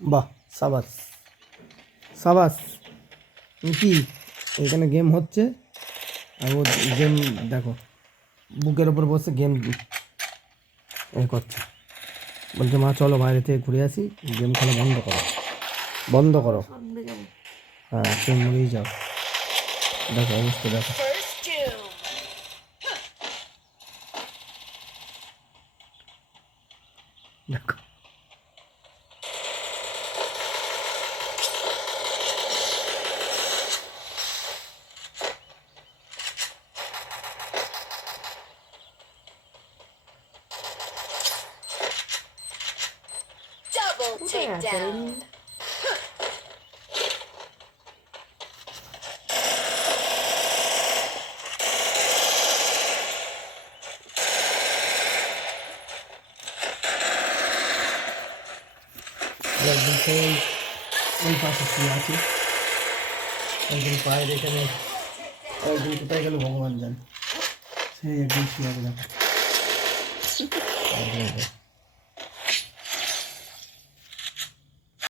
বাহ, সাবাস সাবাস। কি এখানে গেম হচ্ছে, আর ও গেম দেখো বুকের ওপর বসে গেম এ করছে। বলছে মা চলো বাইরে থেকে ঘুরে আসি, গেম খেলা বন্ধ করো, বন্ধ করো। হ্যাঁ তুমি মরেই যাও। দেখো অবস্থা দেখো। দেখো Double takedown. একদিন সেই ওই পাশে শুয়ে আছি, একদিন পায়ের এখানে, একদিন কোথায় গেল ভগবান জানে, সেই একদিন শুয়ে আছে দেখো।